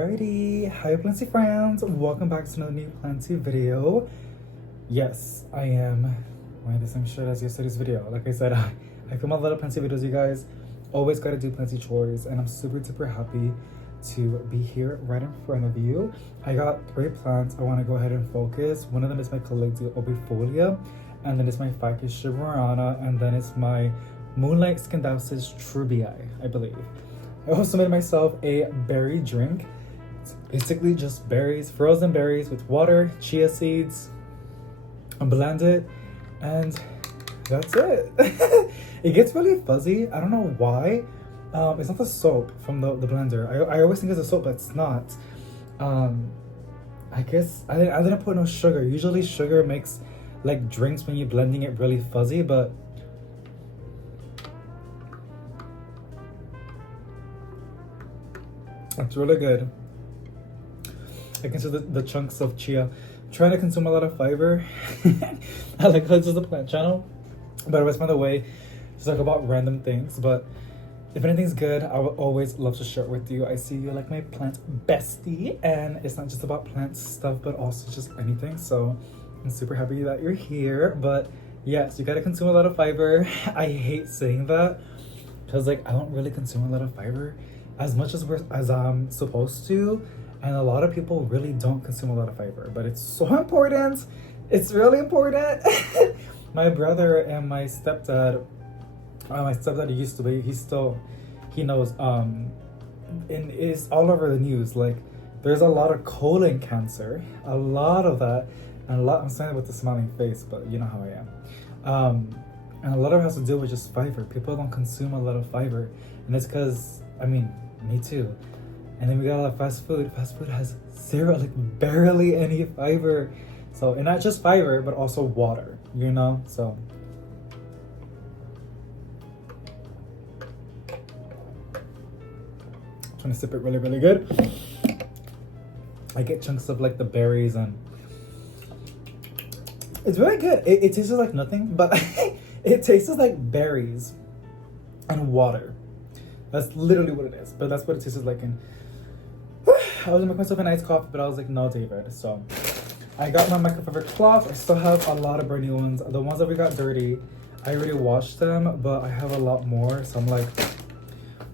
Alrighty, hi Planty friends, welcome back to another new Planty video. Yes, I am wearing the same shirt as yesterday's video. Like I said, I film a lot of Planty videos, you guys. Always gotta do Planty chores, and I'm super happy to be here right in front of you. I got 3 plants I want to go ahead and focus. One of them is my Caledonia obifolia, and then it's my Ficus shiverana, and then it's my Moonlight Scandausis trubii, I believe. I also made myself a berry drink. It's basically just berries, frozen berries with water, chia seeds, and blend it, and that's it. It gets really fuzzy. I don't know why. It's not the soap from the blender. I always think it's a soap, but it's not. I guess I didn't put no sugar. Usually sugar makes like drinks when you're blending it really fuzzy, but it's really good. I consider the chunks of chia. I'm trying to consume a lot of fiber. I like this is the plant channel, but I always find a way to talk about random things. But if anything's good, I will always love to share it with you. I see you like my plant bestie, and it's not just about plant stuff, but also just anything. So I'm super happy that you're here. But yes, you gotta consume a lot of fiber. I hate saying that because like I don't really consume a lot of fiber as much as I'm supposed to, and a lot of people really don't consume a lot of fiber, but it's so important. It's really important. My brother and my stepdad used to be, he knows, and it's all over the news. Like there's a lot of colon cancer, a lot of that, and I'm saying it with a smiling face, but you know how I am. And a lot of it has to do with just fiber. People don't consume a lot of fiber, and it's because, I mean, me too. And then we got a lot of fast food. Fast food has zero, like barely any fiber. So, and not just fiber, but also water, you know? So, I'm trying to sip it really good. I get chunks of like the berries, and it's very good. It tastes like nothing, but it tastes like berries and water. That's literally what it is, but that's what it tastes like. And I was gonna make myself a nice coffee, but I was like, no, David. So I got my microfiber cloth. I still have a lot of brand new ones. The ones that we got dirty, I already washed them, but I have a lot more. So I'm like,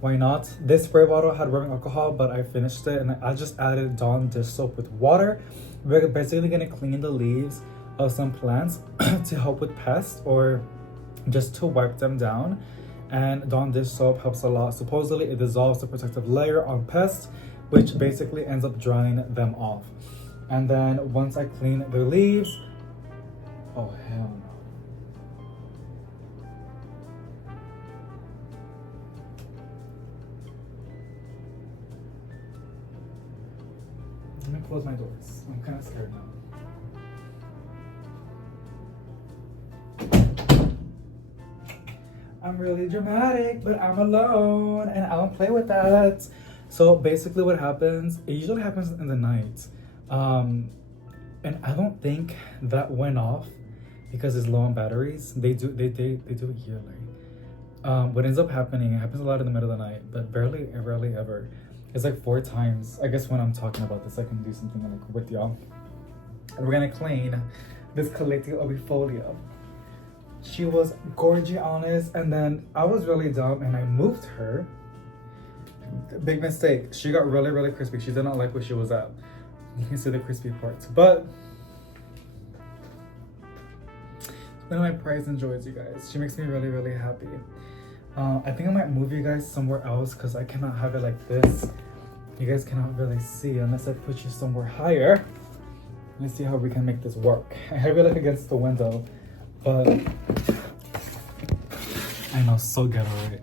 why not? This spray bottle had rubbing alcohol, but I finished it, and I just added Dawn dish soap with water. We're basically gonna clean the leaves of some plants to help with pests or just to wipe them down. And Dawn dish soap helps a lot. Supposedly it dissolves the protective layer on pests, which basically ends up drying them off. And then once I clean the leaves, oh hell no. Let me close my doors. I'm kind of scared now. I'm really dramatic, but I'm alone and I don't play with that. So basically what happens, it usually happens in the night. And I don't think that went off because it's low on batteries. They do it yearly. What ends up happening, it happens a lot in the middle of the night, but rarely ever. It's like 4 times. I guess when I'm talking about this, I can do something like with y'all. We're gonna clean this Caledonia obifolia. She was gorgeous, honest, and then I was really dumb and I moved her. Big mistake. She got really crispy. She did not like where she was at. You can see the crispy parts, but one of my prize and joys, you guys. She makes me really happy. I think I might move you guys somewhere else because I cannot have it like this. You guys cannot really see unless I put you somewhere higher. Let's see how we can make this work. I have it like against the window, but I know, so ghetto, right?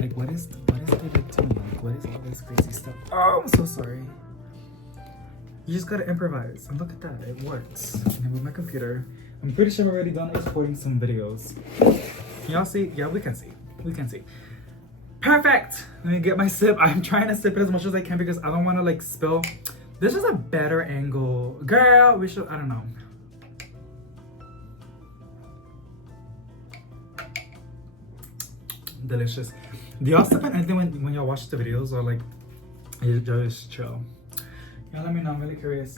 Like, what is David doing? Like, what is all this crazy stuff? Oh, I'm so sorry. You just gotta improvise, and look at that, it works. I'm gonna move my computer. I'm pretty sure I'm already done exporting some videos. Can y'all see? Yeah, we can see. We can see. Perfect! Let me get my sip. I'm trying to sip it as much as I can because I don't want to like spill. This is a better angle. Girl, we should, I don't know. Delicious. Do y'all sip on anything when y'all watch the videos, or like You just chill. Yeah, let me know. I'm really curious.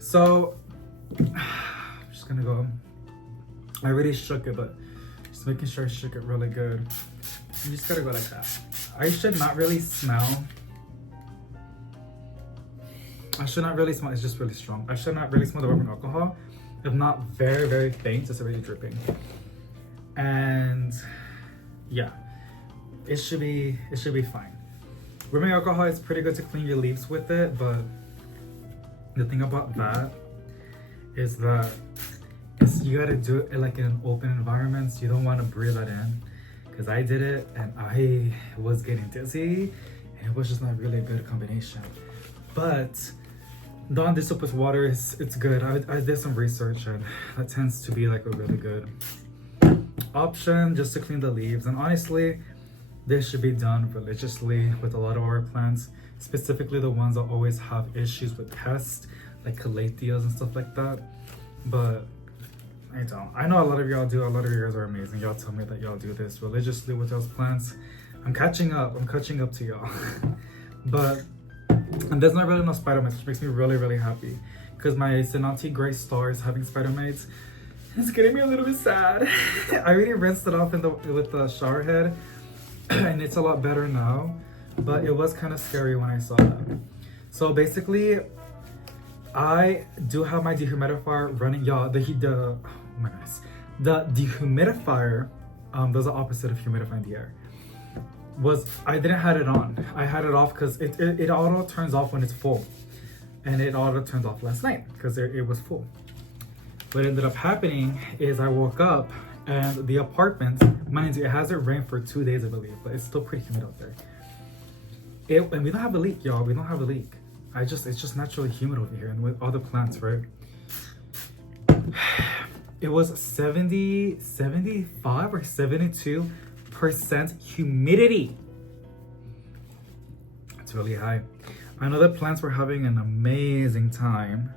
So, I'm just gonna go. I already shook it, but just making sure I shook it really good. You just gotta go like that. I should not really smell. I should not really smell. It's just really strong. I should not really smell the rubbing alcohol. If not very, very faint, it's already dripping. And yeah, it should be fine. Rubbing alcohol is pretty good to clean your leaves with it, but the thing about that is that you gotta do it like in an open environment. So you don't want to breathe that in, because I did it and I was getting dizzy, and it was just not really a good combination. But Dawn dish soap with water it's good. I did some research, and that tends to be like a really good option just to clean the leaves. And honestly, this should be done religiously with a lot of our plants, specifically the ones that always have issues with pests like calatheas and stuff like that. But I don't. I know a lot of y'all do. A lot of you guys are amazing. Y'all tell me that y'all do this religiously with those plants. I'm catching up to y'all. But and there's not really no spider mites, which makes me really, really happy, because my Senanti Gray Star is having spider mites. It's getting me a little bit sad. I already rinsed it off with the shower head, and it's a lot better now, but it was kind of scary when I saw that. So basically, I do have my dehumidifier running. Y'all, the dehumidifier does the opposite of humidifying the air. I didn't have it on. I had it off because it auto turns off when it's full, and it auto turns off last night because it was full. What ended up happening is I woke up and the apartment, mind you, it hasn't rained for 2 days, I believe, but it's still pretty humid out there. And we don't have a leak, y'all. We don't have a leak. It's just naturally humid over here, and with all the plants, right? It was 75 or 72% humidity. It's really high. I know the plants were having an amazing time,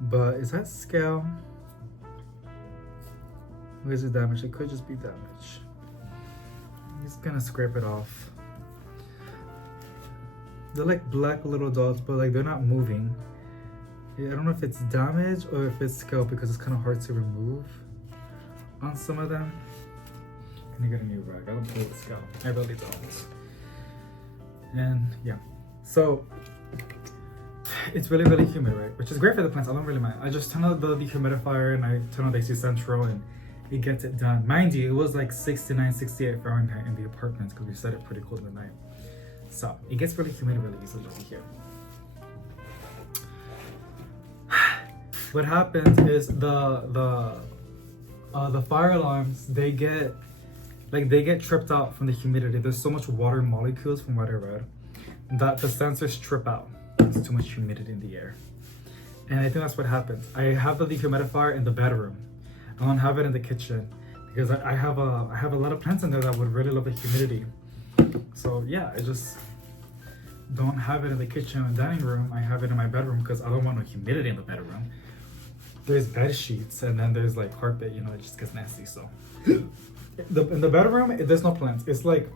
but is that scale? Or is it damage? It could just be damage. I'm just gonna scrape it off. They're like black little dots, but like they're not moving. I don't know if it's damage or if it's scale, because it's kind of hard to remove on some of them. I'm gonna get a new rag. I don't play with scale. I really don't. And yeah, so it's really, really humid, right? Which is great for the plants. I don't really mind. I just turn on the dehumidifier and I turn on the AC Central, and it gets it done. Mind you, it was like 69, 68 Fahrenheit in the apartments because we set it pretty cold in the night. So it gets really humid really easily over here. What happens is the fire alarms, they get tripped out from the humidity. There's so much water molecules, from what I read, that the sensors trip out. There's too much humidity in the air. And I think that's what happens. I have the dehumidifier in the bedroom. I don't have it in the kitchen because I have a lot of plants in there that would really love the humidity. So yeah, I just don't have it in the kitchen and dining room. I have it in my bedroom because I don't want no humidity in the bedroom. There's bed sheets and then there's like carpet, it just gets nasty. So in the bedroom, there's no plants. It's like,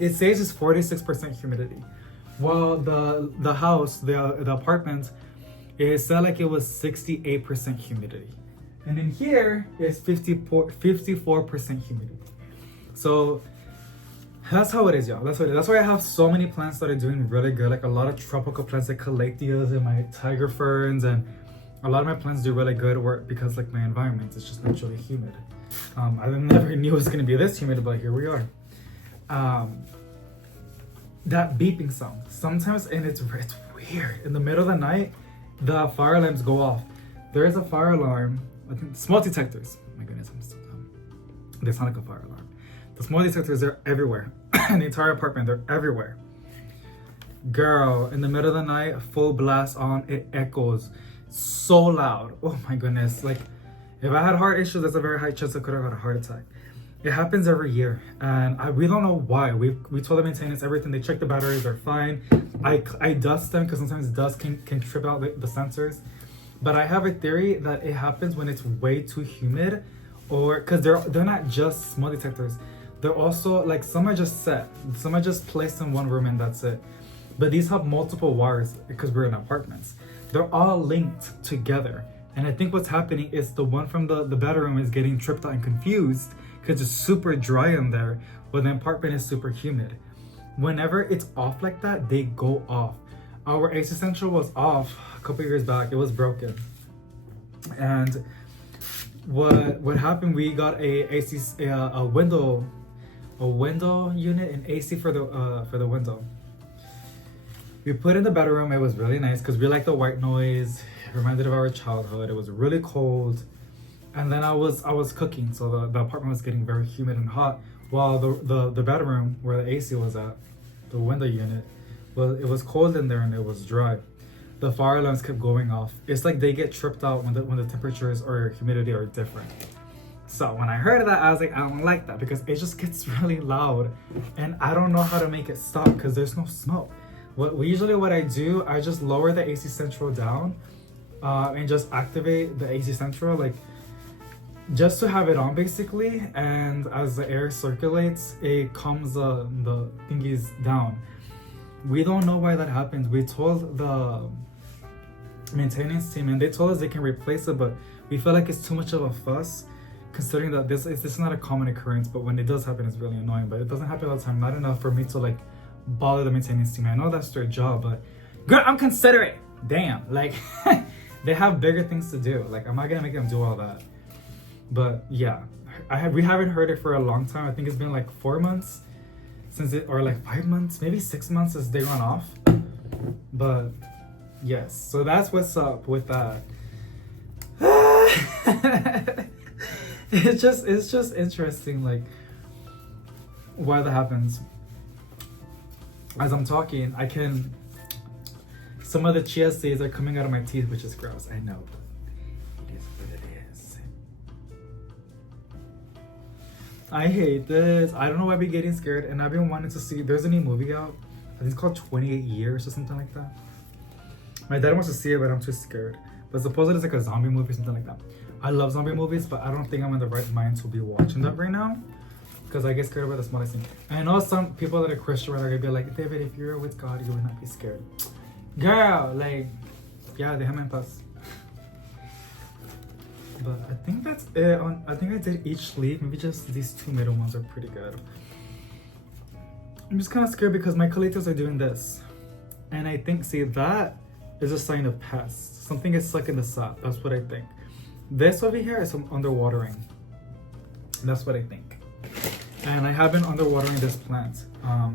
it says it's 46% humidity. While the house, the apartment, it said like it was 68% humidity. And in here, it's 54% humidity. So that's how it is, y'all. That's what it is. That's why I have so many plants that are doing really good. Like a lot of tropical plants like calatheas and my tiger ferns, and a lot of my plants do really good work because like my environment is just naturally humid. I never knew it was gonna be this humid, but here we are. That beeping sound sometimes, and it's weird. In the middle of the night, the fire alarms go off. There is a fire alarm. I think smoke detectors. Oh my goodness, I'm still dumb. They sound like a fire alarm. The smoke detectors are everywhere. In the entire apartment, they're everywhere. Girl, in the middle of the night, full blast on, it echoes so loud. Oh my goodness. Like, if I had heart issues, there's a very high chance I could have had a heart attack. It happens every year, and we don't know why. We told the maintenance everything. They check the batteries, they're fine. I dust them because sometimes dust can trip out the sensors. But I have a theory that it happens when it's way too humid, or because they're not just smoke detectors. They're also like some are just set, some are just placed in one room and that's it. But these have multiple wires because we're in apartments. They're all linked together. And I think what's happening is the one from the bedroom is getting tripped out and confused because it's super dry in there, but the apartment is super humid. Whenever it's off like that, they go off. Our AC Central was off a couple years back. It was broken. And what happened, we got a window unit and AC for the window. We put in the bedroom. It was really nice because we like the white noise. It reminded of our childhood. It was really cold. And then I was cooking, so the apartment was getting very humid and hot, while the bedroom where the AC was at, the window unit, well, it was cold in there and it was dry. The fire alarms kept going off. It's like they get tripped out when the temperatures or humidity are different. So when I heard that, I was like, I don't like that because it just gets really loud, and I don't know how to make it stop because there's no smoke. What I do, I just lower the AC Central down, and just activate the AC Central, like just to have it on basically, and as the air circulates, it calms the thingies down. We don't know why that happens. We told the maintenance team and they told us they can replace it, but we feel like it's too much of a fuss considering that this is not a common occurrence, but when it does happen it's really annoying. But it doesn't happen all the time, not enough for me to like bother the maintenance team. I know that's their job, but girl, I'm considerate. Damn, like they have bigger things to do. Like I'm not gonna make them do all that. But yeah, we haven't heard it for a long time. I think it's been like 4 months since it, or like 5 months, maybe 6 months since they went off. But yes, so that's what's up with that. It's just interesting, like why that happens. As I'm talking, some of the chia seeds are coming out of my teeth, which is gross. I know. It is what it is. I hate this. I don't know why I'm getting scared, and I've been wanting to see. There's a new movie out. I think it's called 28 Years or something like that. My dad wants to see it, but I'm too scared. But supposedly it's like a zombie movie or something like that. I love zombie movies, but I don't think I'm in the right mind to be watching that right now because I get scared about the smallest thing. I know some people that are Christian are gonna be like, David, if you're with God, you would not be scared. Girl, like, yeah, déjame en paz. But I think that's it. I think I did each sleeve. Maybe just these two middle ones are pretty good. I'm just kind of scared because my coletos are doing this. And I think, see, that is a sign of pests. Something is stuck in the sap. That's what I think. This over here is some underwatering. That's what I think. And I have been underwatering this plant. I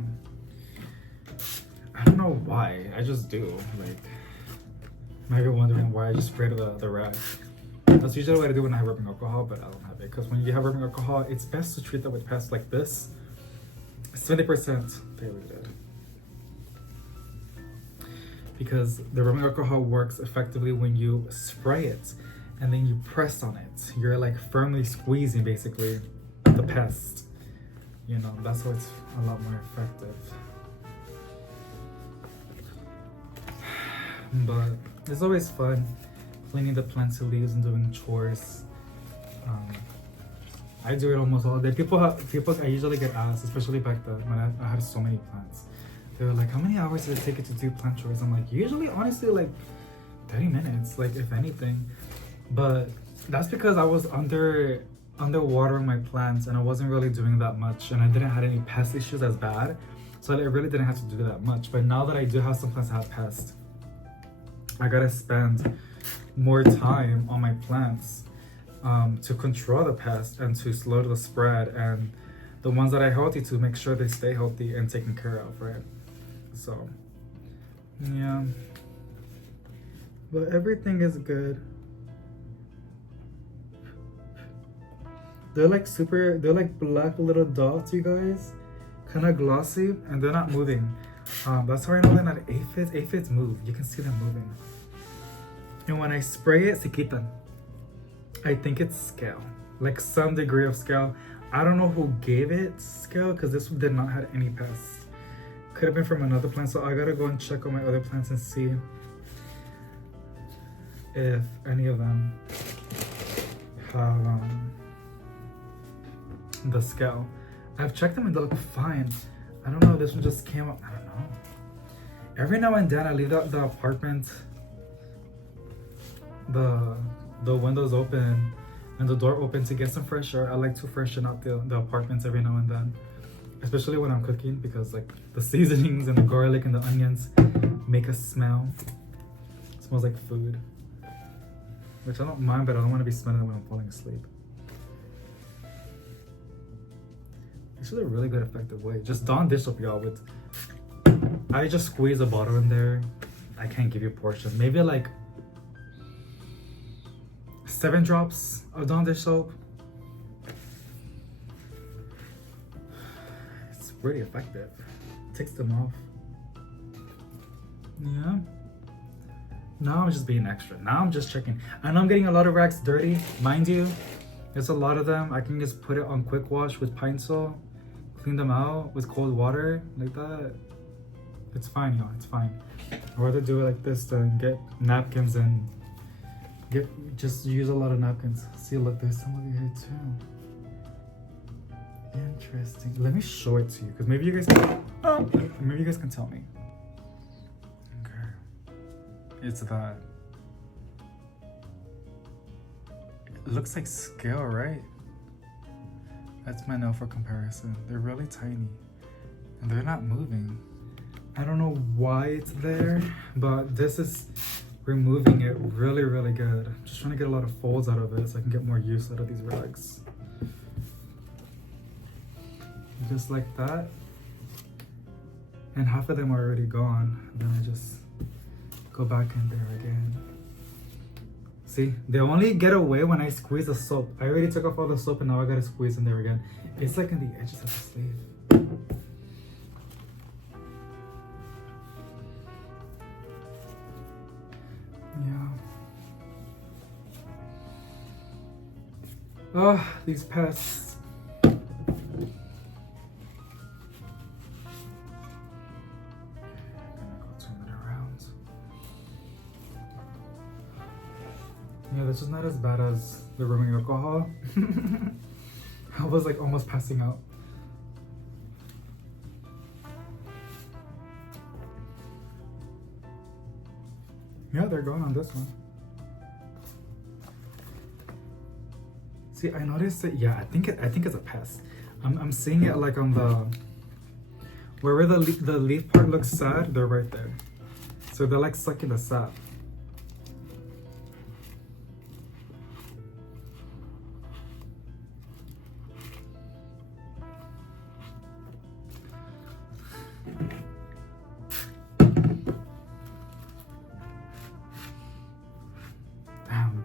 don't know why. I just do. Like, you might be wondering why I just sprayed the rag. That's usually what I do when I have rubbing alcohol, but I don't have it. Because when you have rubbing alcohol, it's best to treat that with pests like this. 70% diluted. Because the rubbing alcohol works effectively when you spray it and then you press on it. You're like firmly squeezing basically the pest. You know, that's how it's a lot more effective. But it's always fun cleaning the plants and leaves and doing chores. I do it almost all day. People I usually get asked, especially back then when I had so many plants. They were like, how many hours did it take you to do plant chores? I'm like, usually, honestly, like 30 minutes, like if anything. But that's because I was underwatering my plants and I wasn't really doing that much, and I didn't have any pest issues as bad. So I really didn't have to do that much. But now that I do have some plants that have pests, I gotta spend more time on my plants to control the pest and to slow the spread, and the ones that are healthy to make sure they stay healthy and taken care of, right? So, yeah. But everything is good. They're like black little dots, you guys. Kind of glossy, and they're not moving. That's how I know they're not aphids. Aphids move. You can see them moving. And when I spray it, se quitan. I think it's scale. Like some degree of scale. I don't know who gave it scale because this one did not have any pests. Could have been from another plant, so I gotta go and check on my other plants and see if any of them have the scale. I've checked them and they look fine. I don't know, this one just came up, I don't know. Every now and then I leave the apartment, the windows open and the door open to get some fresh air. I like to freshen up the apartments every now and then. Especially when I'm cooking, because like the seasonings and the garlic and the onions make a smell. It smells like food. Which I don't mind, but I don't want to be smelling it when I'm falling asleep. This is a really good effective way. Just Dawn dish soap, y'all. I just squeeze a bottle in there. I can't give you portions. Maybe like 7 drops of Dawn dish soap. It's pretty effective. Takes them off. Yeah. Now I'm just being extra. Now I'm just checking. I know I'm getting a lot of racks dirty. Mind you, there's a lot of them. I can just put it on quick wash with Pine Sol. Clean them out with cold water like that. It's fine, y'all. It's fine. I'd rather do it like this than get napkins and just use a lot of napkins. See, look, there's some over here too. Interesting. Let me show it to you, because maybe you guys can tell me. Okay. It's that. It looks like scale, right? That's my nail for comparison. They're really tiny and they're not moving. I don't know why it's there, but this is removing it really, really good. I'm just trying to get a lot of folds out of it so I can get more use out of these rags. Just like that. And half of them are already gone. Then I just go back in there again. See, they only get away when I squeeze the soap. I already took off all the soap and now I gotta squeeze in there again. It's like in the edges of the sleeve. Yeah. Oh, these pests. Yeah, this is not as bad as the rooming alcohol. I was like almost passing out. Yeah, they're gone on this one. See, I noticed that. Yeah, I think it's a pest. I'm seeing it like on the wherever the leaf part looks sad. They're right there. So they're like sucking the sap.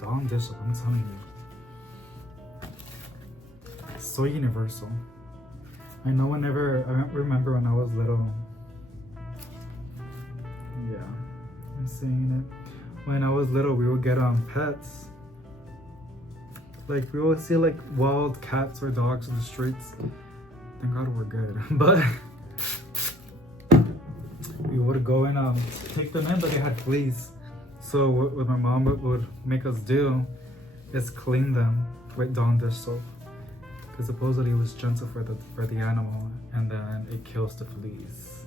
Dawn dish soap, I'm telling you. It's so universal. I know I remember when I was little. Yeah, I'm seeing it. When I was little, we would get pets. Like we would see like wild cats or dogs in the streets. Thank God we're good. But we would go and take them in, but they had fleas. So what my mom would make us do is clean them with Dawn dish soap, because supposedly it was gentle for the animal, and then it kills the fleas.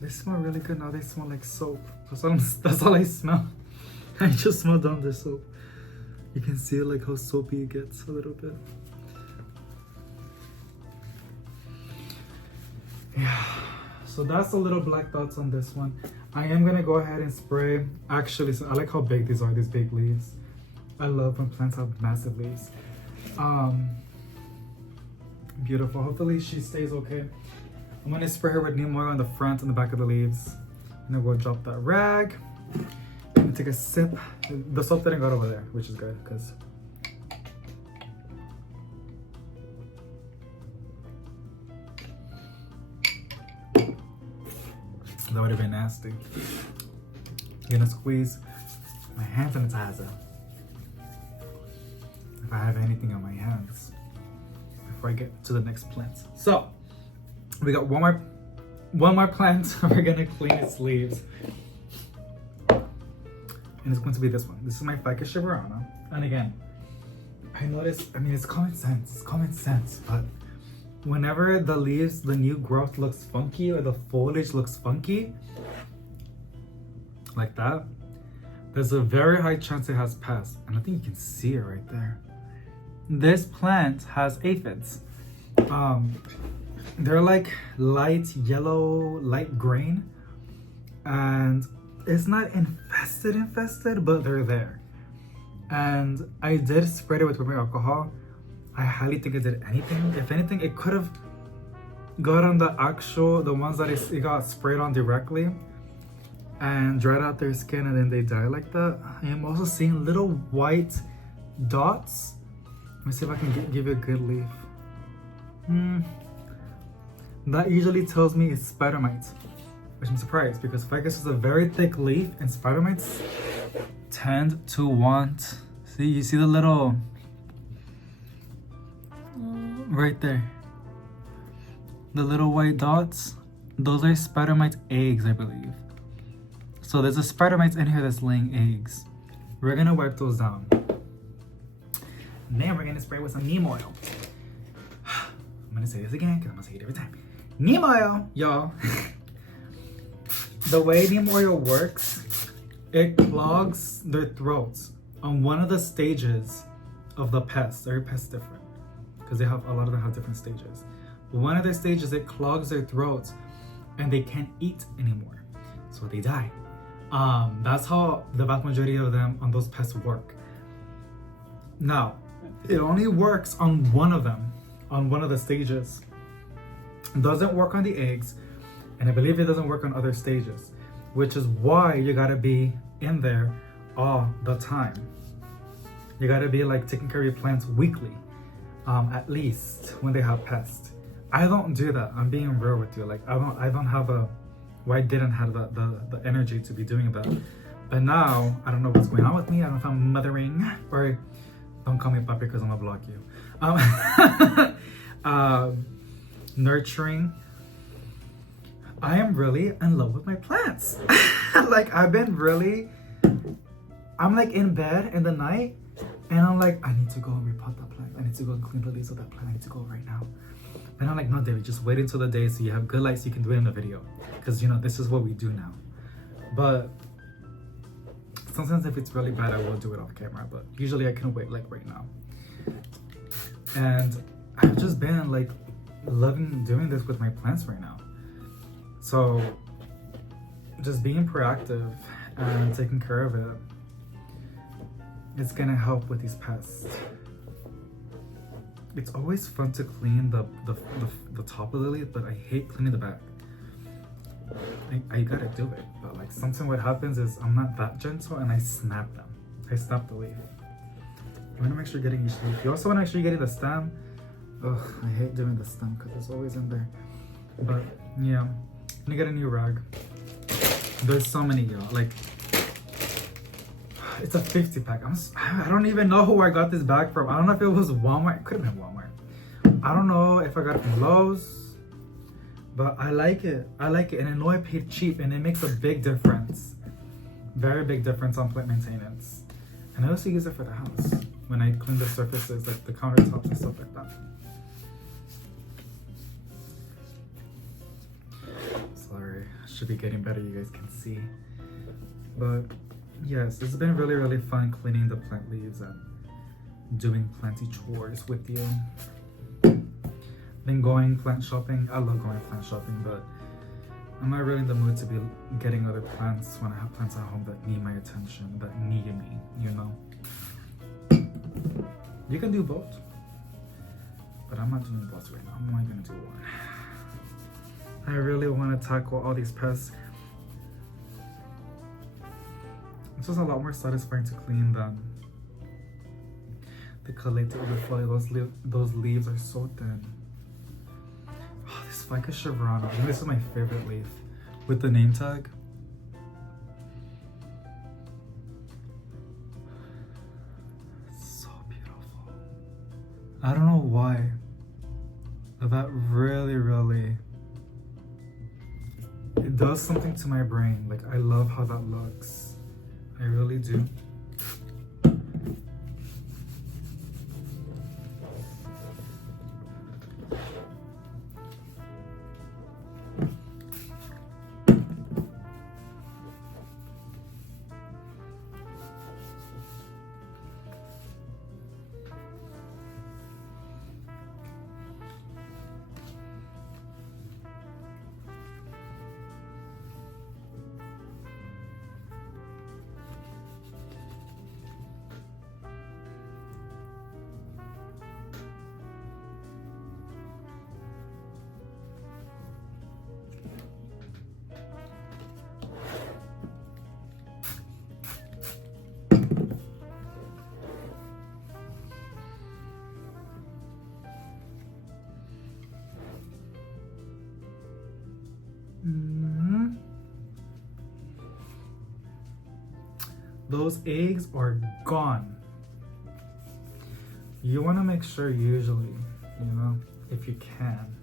They smell really good now. They smell like soap. That's all I smell. I just smell Dawn dish soap. You can see like how soapy it gets a little bit. Yeah, so that's the little black dots on this one. I am gonna go ahead and spray. Actually, so I like how big these are, these big leaves. I love when plants have massive leaves. Beautiful. Hopefully she stays okay. I'm gonna spray her with neem oil on the front and the back of the leaves. And then we'll drop that rag. And take a sip. The soap didn't go over there, which is good, because that would have been nasty. I'm gonna squeeze my hand sanitizer if I have anything on my hands before I get to the next plant. So we got one more plant. We're gonna clean its leaves. and it's going to be this one. This is my Ficus shiverana. And again, I noticed, I mean, it's common sense, but whenever the leaves, the new growth looks funky or the foliage looks funky, like that, there's a very high chance it has pests. And I think you can see it right there. This plant has aphids. They're like light yellow, light green, and it's not infested, but they're there. And I did spray it with rubbing alcohol. I highly think it did anything. If anything, it could have got on the ones that it got sprayed on directly and dried out their skin, and then they die like that. I am also seeing little white dots. Let me see if I can give you a good leaf. That usually tells me it's spider mites, which I'm surprised because ficus is a very thick leaf and spider mites tend to want, see, you see the little, right there, the little white dots? Those are spider mites eggs, I believe. So there's a spider mites in here that's laying eggs. We're gonna wipe those down. And then we're gonna spray with some neem oil. I'm gonna say this again because I'm gonna say it every time. Neem oil, y'all. The way neem oil works, it clogs their throats on one of the stages of the pest. Every pest different because a lot of them have different stages. One of their stages, it clogs their throats and they can't eat anymore, so they die. That's how the vast majority of them on those pests work. Now, it only works on one of them, on one of the stages. It doesn't work on the eggs, and I believe it doesn't work on other stages, which is why you gotta be in there all the time. You gotta be like taking care of your plants weekly, at least when they have pests. I don't do that. I'm being real with you. Like I don't have I didn't have the energy to be doing that. But now I don't know what's going on with me. I don't know if I'm mothering, or don't call me papi because I'm gonna block you. Nurturing. I am really in love with my plants. Like I'm like in bed in the night and I'm like, I need to go and repot that plant. I need to go and clean the leaves of that plant. I need to go right now. And I'm like, no, David, just wait until the day so you have good light so you can do it in the video. Because, you know, this is what we do now. But sometimes if it's really bad, I will do it off camera. But usually I can wait, like right now. And I've just been like loving doing this with my plants right now. So just being proactive and taking care of it, it's gonna help with these pests. It's always fun to clean the top of the leaf, but I hate cleaning the back. I gotta do it, but like sometimes what happens is I'm not that gentle and I snap them. I snap the leaf. You wanna make sure you're getting each leaf. You also wanna make sure you're getting the stem. Ugh, I hate doing the stem because it's always in there. But yeah, I'm gonna get a new rag. There's so many, y'all. Like, it's a 50 pack. I don't even know who I got this bag from. I don't know if it was Walmart. It could have been Walmart. I don't know if I got it from Lowe's, but I like it. I like it, and I know I paid cheap, and it makes a big difference. Very big difference on plant maintenance. And I also use it for the house when I clean the surfaces, like the countertops and stuff like that. Sorry, I should be getting better. You guys can see, but yes, it's been really, really fun cleaning the plant leaves and doing planty chores with you. Been going plant shopping. I love going plant shopping, but I'm not really in the mood to be getting other plants when I have plants at home that need my attention, that need me, you know? You can do both, but I'm not doing both right now. I'm only gonna do one. I really want to tackle all these pests. It's just a lot more satisfying to clean than the Caleta umbellifolium. Those leaves are so thin. Oh, this Ficus shiverana. I think this is my favorite leaf with the name tag. So beautiful. I don't know why, but that really, really, it does something to my brain. Like, I love how that looks. I I really do. Those eggs are gone. You want to make sure usually, you know, if you can,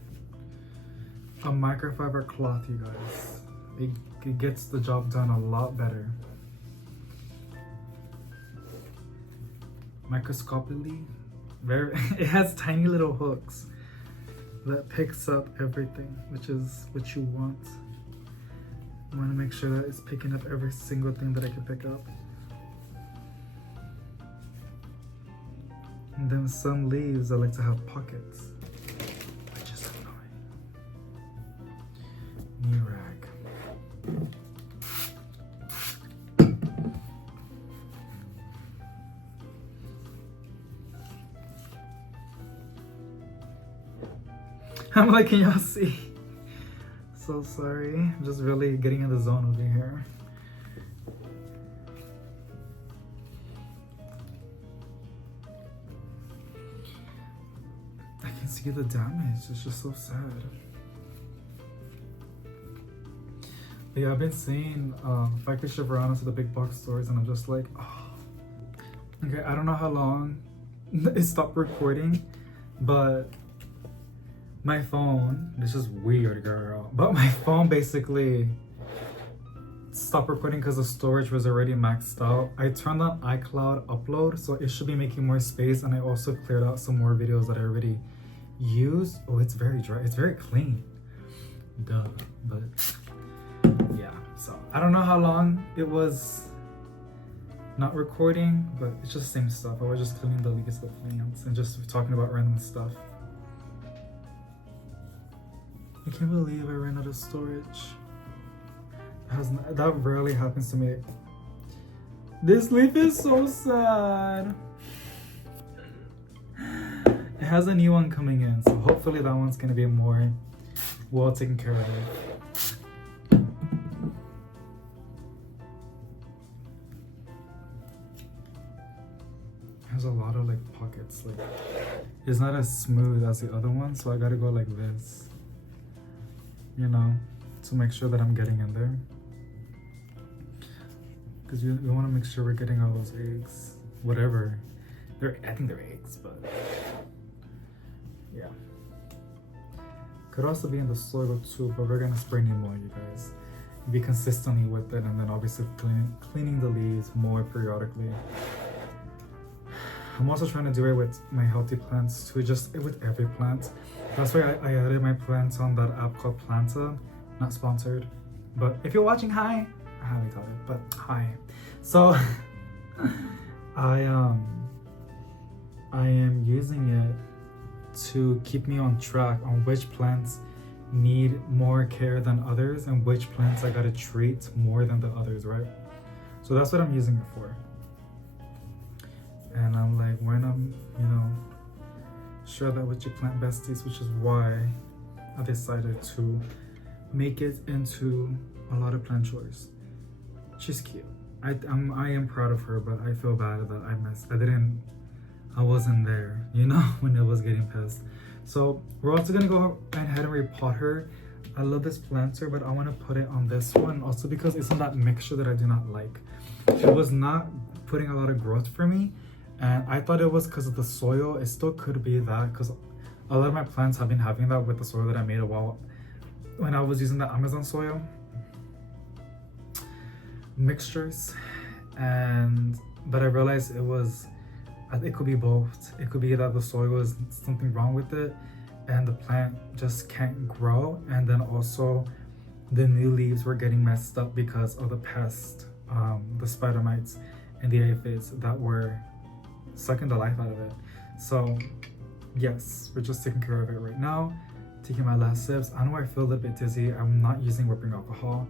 a microfiber cloth, you guys. It gets the job done a lot better. Microscopically, it has tiny little hooks that picks up everything, which is what you want. I want to make sure that it's picking up every single thing that I can pick up. And then some leaves I like to have pockets, which is annoying. New rag. I'm like, can y'all see? So sorry. I'm just really getting in the zone over here. I can see the damage. It's just so sad. But yeah, I've been seeing Factory Ship around to the big box stores, and I'm just like, oh. Okay, I don't know how long it stopped recording, but my phone, this is weird, girl, but my phone basically stopped recording because the storage was already maxed out. I turned on iCloud upload, so it should be making more space, and I also cleared out some more videos that I already used. Oh, it's very dry. It's very clean. Duh. But yeah, so I don't know how long it was not recording, but it's just the same stuff. I was just cleaning the leaks, the plants, and just talking about random stuff. I can't believe I ran out of storage. That rarely happens to me. This leaf is so sad. It has a new one coming in, so hopefully that one's gonna be more well taken care of. It has a lot of like pockets. Like, it's not as smooth as the other one, so I gotta go like this, you know, to make sure that I'm getting in there. Because we want to make sure we're getting all those eggs. Whatever. I think they're eggs, but yeah. Could also be in the soil too, but we're gonna spray new more, you guys. Be consistently with it, and then obviously cleaning the leaves more periodically. I'm also trying to do it with my healthy plants too, just with every plant. That's why I added my plants on that app called Planta. Not sponsored, but if you're watching, hi. I haven't got it, but hi. So I am using it to keep me on track on which plants need more care than others and which plants I gotta treat more than the others, right? So that's what I'm using it for. And I'm like, when I'm, you know, share that with your plant besties, which is why I decided to make it into a lot of plant chores. She's cute. I am proud of her, but I feel bad that I wasn't there, you know, when it was getting passed. So we're also gonna go ahead and repot her. I love this planter, but I want to put it on this one also because it's in that mixture that I do not like. It was not putting a lot of growth for me, and I thought it was because of the soil. It still could be that, because a lot of my plants have been having that with the soil that I made a while when I was using the Amazon soil mixtures. and but I realized it could be both. It could be that the soil was something wrong with it and the plant just can't grow, and then also the new leaves were getting messed up because of the pest, the spider mites and the aphids that were sucking the life out of it. So yes, we're just taking care of it right now. Taking my last sips. I know I feel a little bit dizzy. I'm not using whipping alcohol.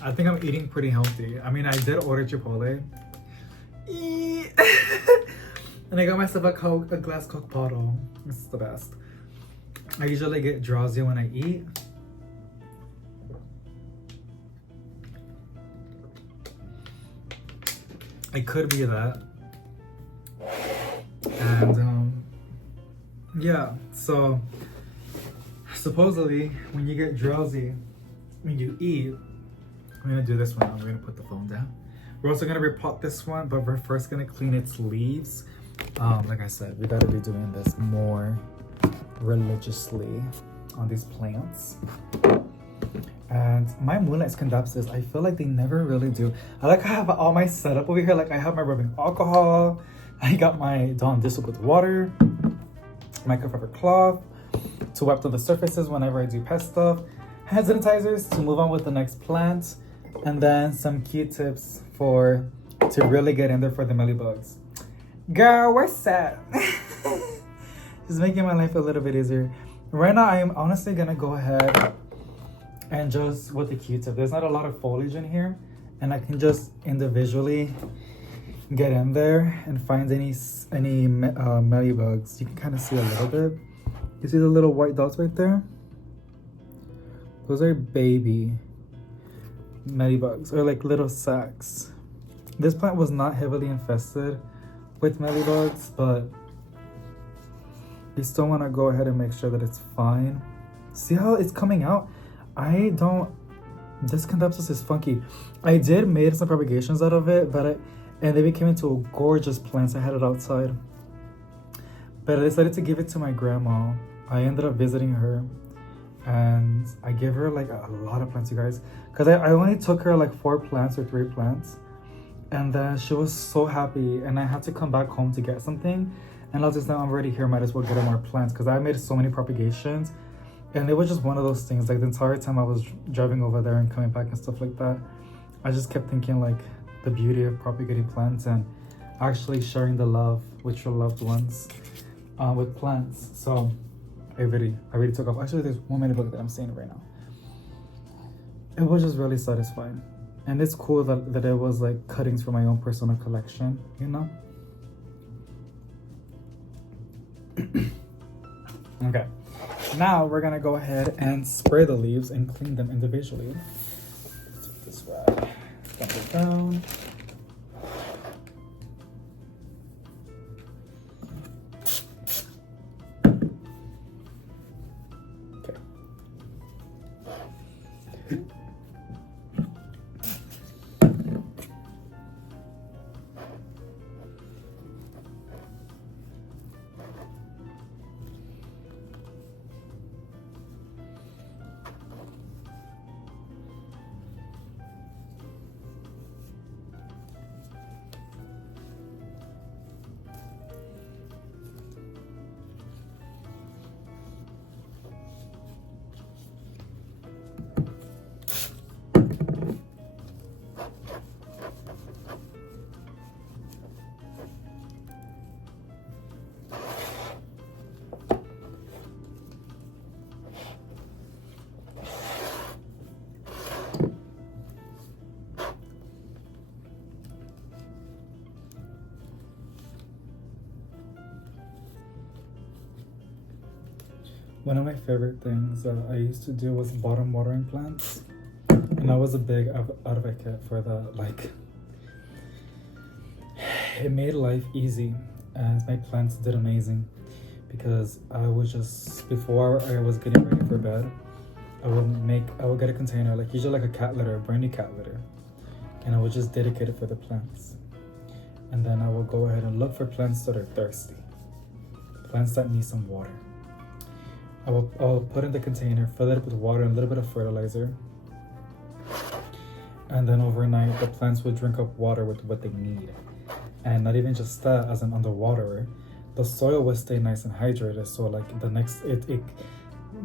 I think I'm eating pretty healthy. I mean, I did order Chipotle. And I got myself a glass Coke bottle. This is the best. I usually get drowsy when I eat. It could be that. And yeah, so supposedly when you get drowsy, when you eat, I'm gonna do this one. I'm gonna put the phone down. We're also gonna repot this one, but we're first gonna clean its leaves. Like I said, we gotta be doing this more religiously on these plants. And my Moonlight Scindapsus, I feel like they never really do. I have all my setup over here. Like I have my rubbing alcohol, I got my Dawn Dish with water, my Forever cloth to wipe down the surfaces whenever I do pet stuff, hand sanitizers to move on with the next plant, and then some Q-tips to really get in there for the mealybugs. Girl, where's that? Just making my life a little bit easier. Right now, I am honestly gonna go ahead and just with the Q-tip. There's not a lot of foliage in here, and I can just individually get in there and find any mealybugs. You can kind of see a little bit. You see the little white dots right there? Those are baby mealybugs, or like little sacs. This plant was not heavily infested with mealybugs, but you still want to go ahead and make sure that it's fine. See how it's coming out? This Scindapsus is funky. I did made some propagations out of it, and they became into a gorgeous plant. I had it outside, but I decided to give it to my grandma. I ended up visiting her, and I gave her like a lot of plants, you guys, because I only took her like 4 plants or 3 plants, and then she was so happy, and I had to come back home to get something, and I was just like, I'm already here, might as well get her more plants, because I made so many propagations. And it was just one of those things, like the entire time I was driving over there and coming back and stuff like that, I just kept thinking like the beauty of propagating plants and actually sharing the love with your loved ones with plants. So I really took off. Actually, there's one mealybug that I'm seeing right now. It was just really satisfying. And it's cool that it was like cuttings from my own personal collection, you know? Okay. Now we're gonna go ahead and spray the leaves and clean them individually. Take this rag, dump it down. Okay. One of my favorite things I used to do was bottom watering plants, and I was a big advocate for that. Like, it made life easy, and my plants did amazing, because I would just, before I was getting ready for bed, I would get a container, like usually like a cat litter, a brand new cat litter, and I would just dedicate it for the plants. And then I will go ahead and look for plants that are thirsty, plants that need some water. I'll put in the container, fill it up with water and a little bit of fertilizer. And then overnight, the plants will drink up water with what they need. And not even just that, as an underwater, the soil will stay nice and hydrated. So like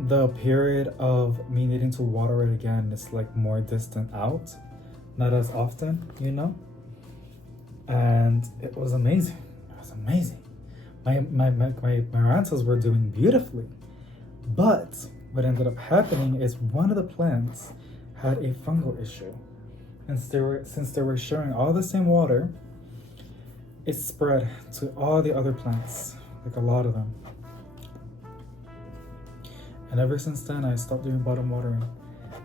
the period of me needing to water it again is like more distant out, not as often, you know? And it was amazing. It was amazing. My marantas were doing beautifully. But what ended up happening is one of the plants had a fungal issue. And since they were sharing all the same water, it spread to all the other plants, like a lot of them. And ever since then, I stopped doing bottom watering.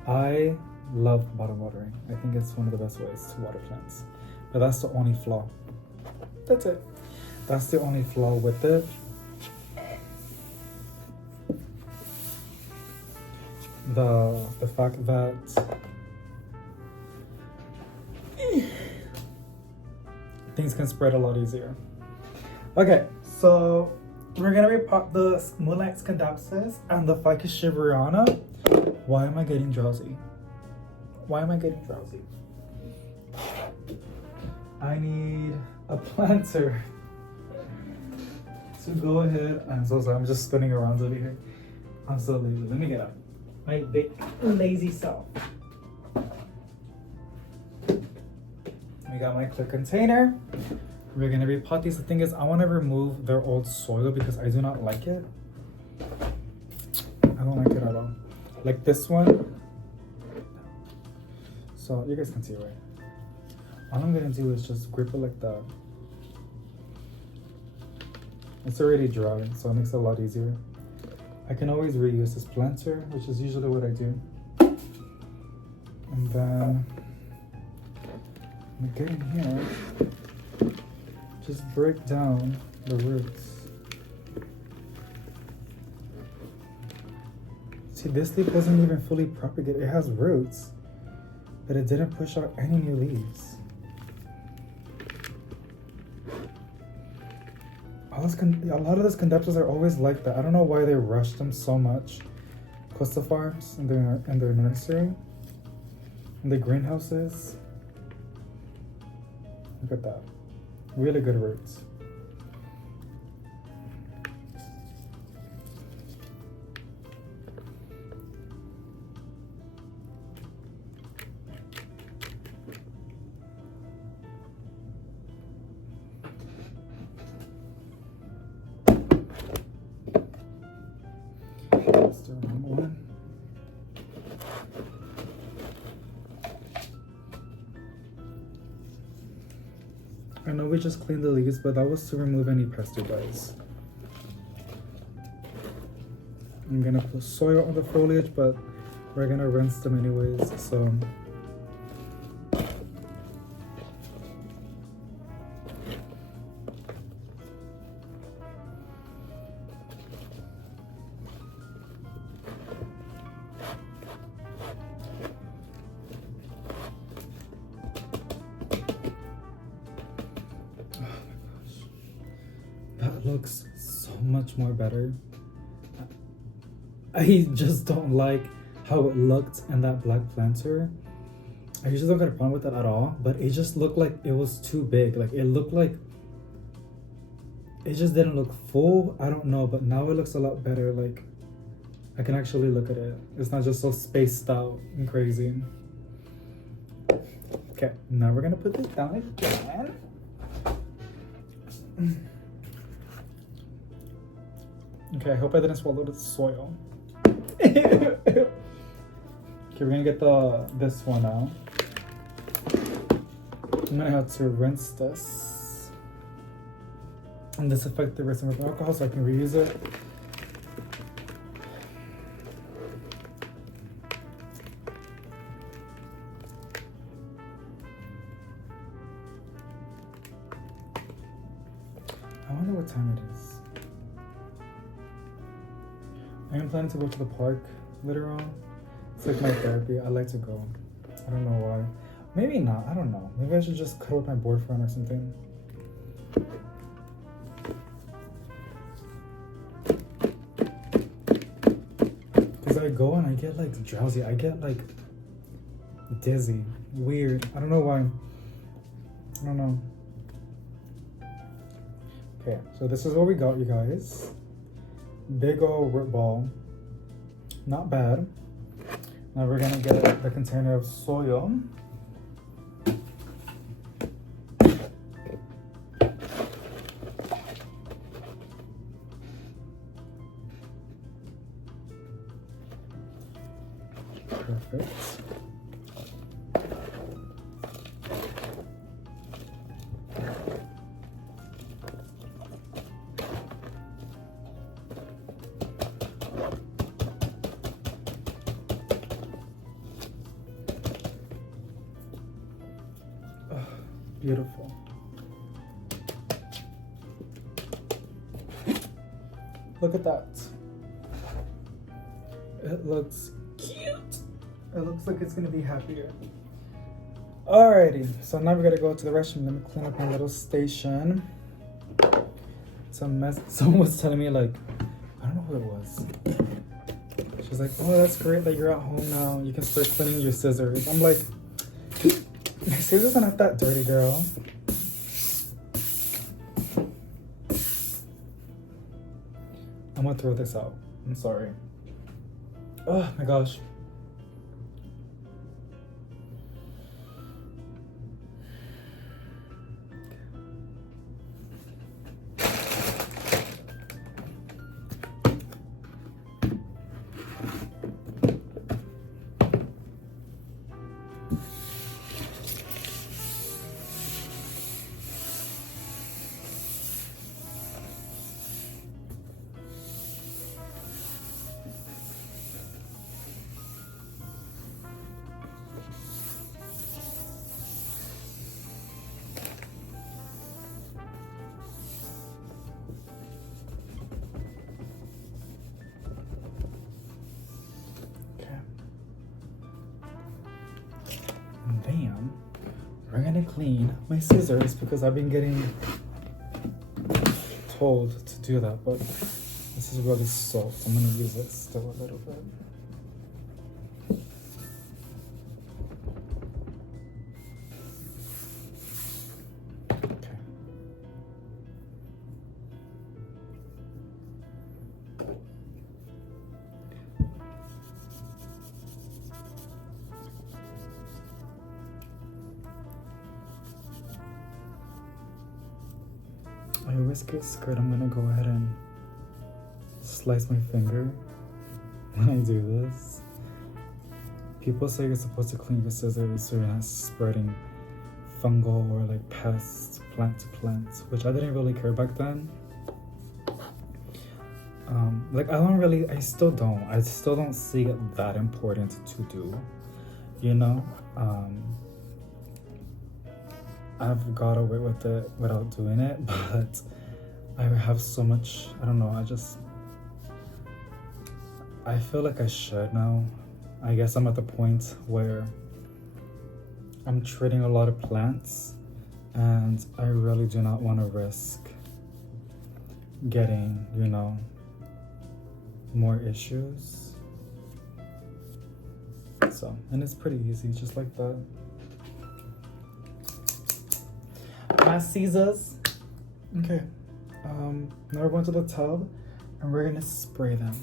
I love bottom watering. I think it's one of the best ways to water plants. But that's the only flaw. That's it. That's the only flaw with it. The fact that things can spread a lot easier. Okay, so we're gonna repot the Moonlight Scindapsus and the Ficus shiveriana. Why am I getting drowsy? Why am I getting drowsy? I need a planter to go ahead. I'm so sorry, I'm just spinning around over here. I'm so lazy. Let me get up. My big lazy self. We got my clear container. We're gonna repot these. The thing is, I want to remove their old soil because I do not like it. I don't like it at all. Like this one. So you guys can see, right? All I'm gonna do is just grip it like that. It's already dry, so it makes it a lot easier. I can always reuse this planter, which is usually what I do. And then we get in here, just break down the roots. See, this leaf doesn't even fully propagate. It has roots, but it didn't push out any new leaves. A lot of the Scindapsus are always like that. I don't know why they rush them so much. Coastal farms in their nursery, in the greenhouses. Look at that. Really good roots. Let's do another one. I know we just cleaned the leaves, but that was to remove any pesticides. I'm gonna put soil on the foliage, but we're gonna rinse them anyways, so. That looks so much more better. I just don't like how it looked in that black planter. I usually don't get a problem with that at all, but it just looked like it was too big. Like it looked like it just didn't look full. I don't know, but now it looks a lot better. Like I can actually look at it. It's not just so spaced out and crazy. Okay, now we're gonna put this down again. Okay, I hope I didn't swallow the soil. Okay, we're gonna get this one out. I'm gonna have to rinse this and disinfect the rest with alcohol so I can reuse it. I wonder what time it is. I am planning to go to the park later on. It's like my therapy. I like to go. I don't know why. Maybe not. I don't know. Maybe I should just cuddle with my boyfriend or something. I go and I get like drowsy. I get like dizzy. Weird. I don't know why. I don't know. Okay, so this is what we got, you guys. Big ol' root ball. Not bad. Now we're gonna get the container of soya. Perfect. Beautiful. Look at that. It looks cute. It looks like it's gonna be happier. Alrighty, so now we gotta go to the restroom. Let me clean up my little station. It's a mess. Someone was telling me, like, I don't know who it was. She's like, oh, that's great that you're at home now. You can start cleaning your scissors. I'm like, my scissors are not that dirty, girl. I'm gonna throw this out. I'm sorry. Oh my gosh. Then we're gonna clean my scissors because I've been getting told to do that, but this is really soft. I'm gonna use it still a little bit. I always get scared I'm gonna go ahead and slice my finger when I do this. People say you're supposed to clean your scissors so you're not spreading fungal or like pests plant to plant, which I didn't really care back then. Like I still don't see it that important to do, you know? I've got away with it without doing it, but I have so much, I don't know, I feel like I should now. I guess I'm at the point where I'm treating a lot of plants and I really do not want to risk getting, you know, more issues. So, and it's pretty easy, just like that. My scissors. Okay. Now we're going to the tub and we're gonna spray them.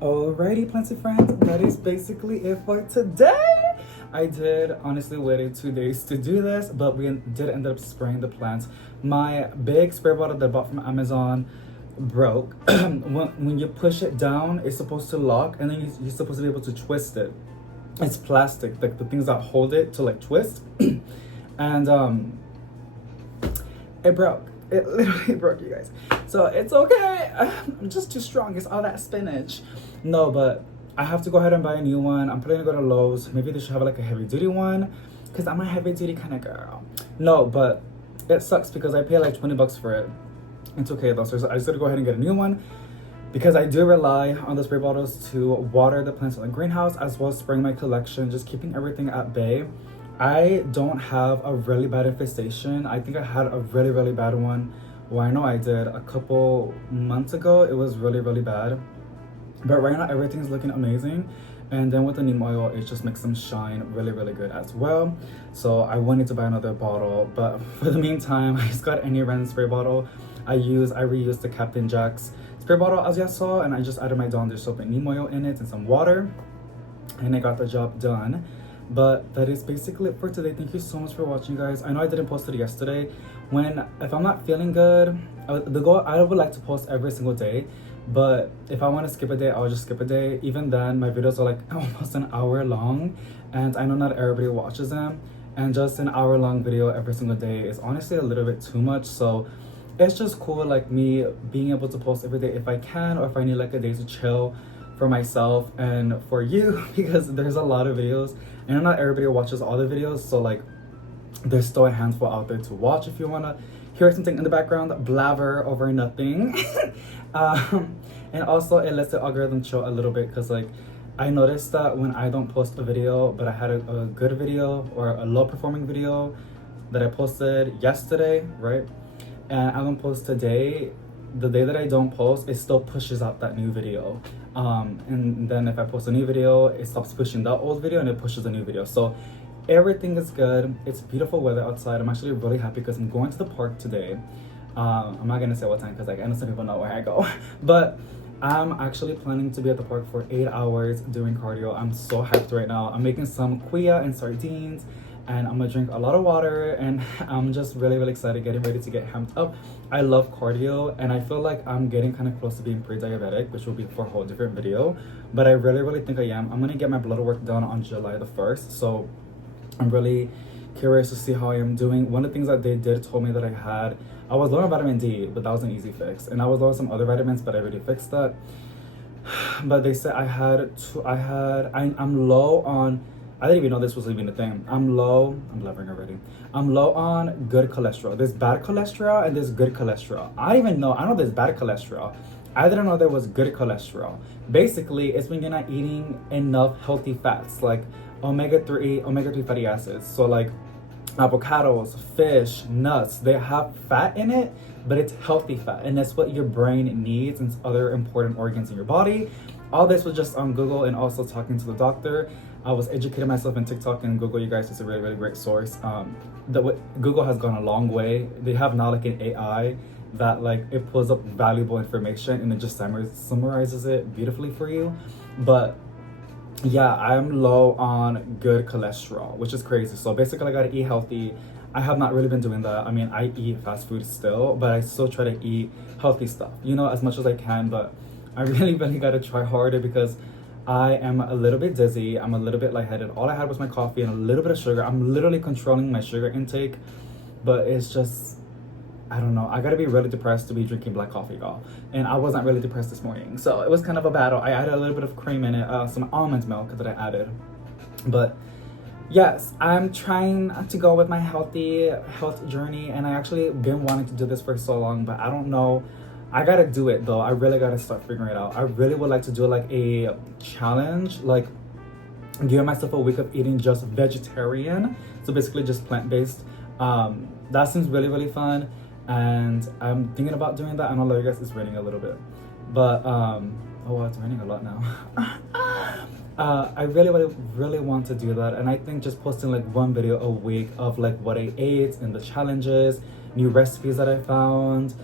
Alrighty, Planty friends, that is basically it for today. I did honestly waited 2 days to do this, but we did end up spraying the plants. My big spray bottle that I bought from Amazon broke. when you push it down, it's supposed to lock, and then you're supposed to be able to twist it. It's plastic, like the things that hold it to like twist, and it broke. It literally broke, you guys. So it's okay. I'm just too strong. It's all that spinach. No, but I have to go ahead and buy a new one. I'm planning to go to Lowe's. Maybe they should have like a heavy duty one, because I'm a heavy duty kind of girl. No, but it sucks because I pay like 20 bucks for it. It's okay though. So I just gotta go ahead and get a new one, because I do rely on the spray bottles to water the plants in the greenhouse, as well as spraying my collection, just keeping everything at bay. I don't have a really bad infestation. I think I had a really, really bad one. Well, I know I did a couple months ago. It was really, really bad. But right now, everything's looking amazing. And then with the neem oil, it just makes them shine really, really good as well. So I wanted to buy another bottle. But for the meantime, I just got any random spray bottle. I reused the Captain Jack's spray bottle, as you saw. And I just added my Dawn Dish soap and neem oil in it and some water. And I got the job done. But that is basically it for today. Thank you so much for watching, guys. I know I didn't post it yesterday. If I'm not feeling good, I would like to post every single day. But if I want to skip a day, I'll just skip a day. Even then, my videos are like almost an hour long, and I know not everybody watches them. And just an hour-long video every single day is honestly a little bit too much. So it's just cool, like me being able to post every day if I can, or if I need like a day to chill for myself and for you, because there's a lot of videos and not everybody watches all the videos. So like there's still a handful out there to watch if you want to hear something in the background blabber over nothing. And also it lets the algorithm chill a little bit, because like I noticed that when I don't post a video but I had a good video or a low performing video that I posted yesterday, right, and I don't post today, the day that I don't post, it still pushes out that new video. And then if I post a new video, it stops pushing that old video and it pushes a new video. So everything is good. It's beautiful weather outside. I'm actually really happy because I'm going to the park today. I'm not gonna say what time, because like I know some people know where I go, but I'm actually planning to be at the park for 8 hours doing cardio. I'm so hyped right now. I'm making some quilla and sardines, and I'm gonna drink a lot of water, and I'm just really, really excited, getting ready to get amped up. I love cardio, and I feel like I'm getting kind of close to being pre-diabetic, which will be for a whole different video, but I really, really think I am. I'm gonna get my blood work done on July the 1st, so I'm really curious to see how I am doing. One of the things that they did told me that I was low on vitamin D, but that was an easy fix, and I was low on some other vitamins, but I already fixed that. But they said I'm low on, I didn't even know this was even a thing. I'm blubbering already. I'm low on good cholesterol. There's bad cholesterol and there's good cholesterol. I know there's bad cholesterol. I didn't know there was good cholesterol. Basically, it's when you're not eating enough healthy fats, like omega-3 fatty acids. So like avocados, fish, nuts, they have fat in it, but it's healthy fat, and that's what your brain needs and other important organs in your body. All this was just on Google, and also talking to the doctor. I was educating myself in TikTok and Google. You guys, is a really, really great source. Google has gone a long way. They have now like an AI that like it pulls up valuable information and it just summarizes it beautifully for you. But yeah, I'm low on good cholesterol, which is crazy. So basically I gotta eat healthy. I have not really been doing that. I mean, I eat fast food still, but I still try to eat healthy stuff, as much as I can. But I really, really gotta try harder, because I am a little bit dizzy. I'm a little bit lightheaded. All I had was my coffee and a little bit of sugar. I'm literally controlling my sugar intake, but it's just, I don't know. I gotta be really depressed to be drinking black coffee, y'all. And I wasn't really depressed this morning. So it was kind of a battle. I added a little bit of cream in it, some almond milk that I added. But yes, I'm trying to go with my health journey. And I actually been wanting to do this for so long, but I don't know. I gotta do it though. I really gotta start figuring it out. I really would like to do like a challenge, like giving myself a week of eating just vegetarian. So basically just plant-based. That seems really, really fun. And I'm thinking about doing that. I know you guys, it's raining a little bit, but oh wow, it's raining a lot now. I really want to do that, and I think just posting like one video a week of like what I ate and the challenges, new recipes that I found,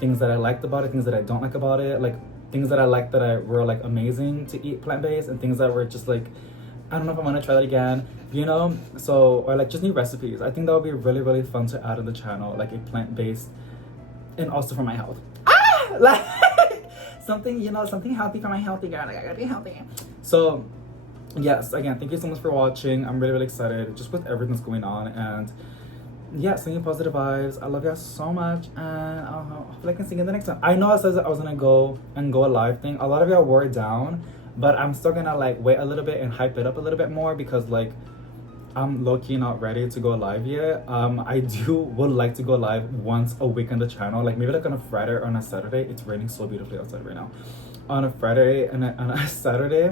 things that I liked about it, things that I don't like about it, like things that I like that I were like amazing to eat plant-based, and things that were just like, I don't know if I want to try that again, you know? So, or like just new recipes. I think that would be really, really fun to add on the channel, like a plant-based, and also for my health. Ah! Like, something, you know, something healthy for my healthy girl. Like, I gotta be healthy. So, yes, again, thank you so much for watching. I'm really, really excited just with everything that's going on. And yeah, sending positive vibes. I love you guys so much. And hopefully I can see you in the next one. I know I said I was gonna go a live thing. A lot of y'all wore it down, but I'm still gonna like wait a little bit and hype it up a little bit more, because like I'm low-key not ready to go live yet. I would like to go live once a week on the channel, like maybe like on a Friday or on a Saturday. It's raining so beautifully outside right now. On a Friday and on a Saturday,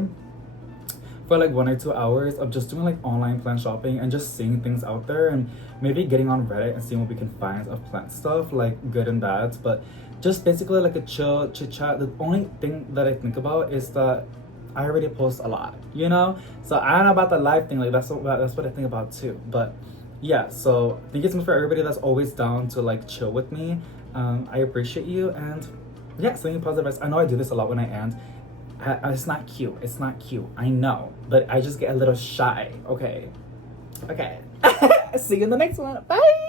for like 1 or 2 hours of just doing like online plant shopping and just seeing things out there, and maybe getting on Reddit and seeing what we can find of plant stuff, like good and bad, but just basically like a chill chit chat. The only thing that I think about is that I already post a lot, you know? So I don't know about the live thing, like that's what I think about too. But yeah, so thank you so much for everybody that's always down to like chill with me. I appreciate you, and yeah, sending positive vibes. I know I do this a lot when I end. It's not cute. It's not cute. I know, but I just get a little shy. Okay. See you in the next one. Bye.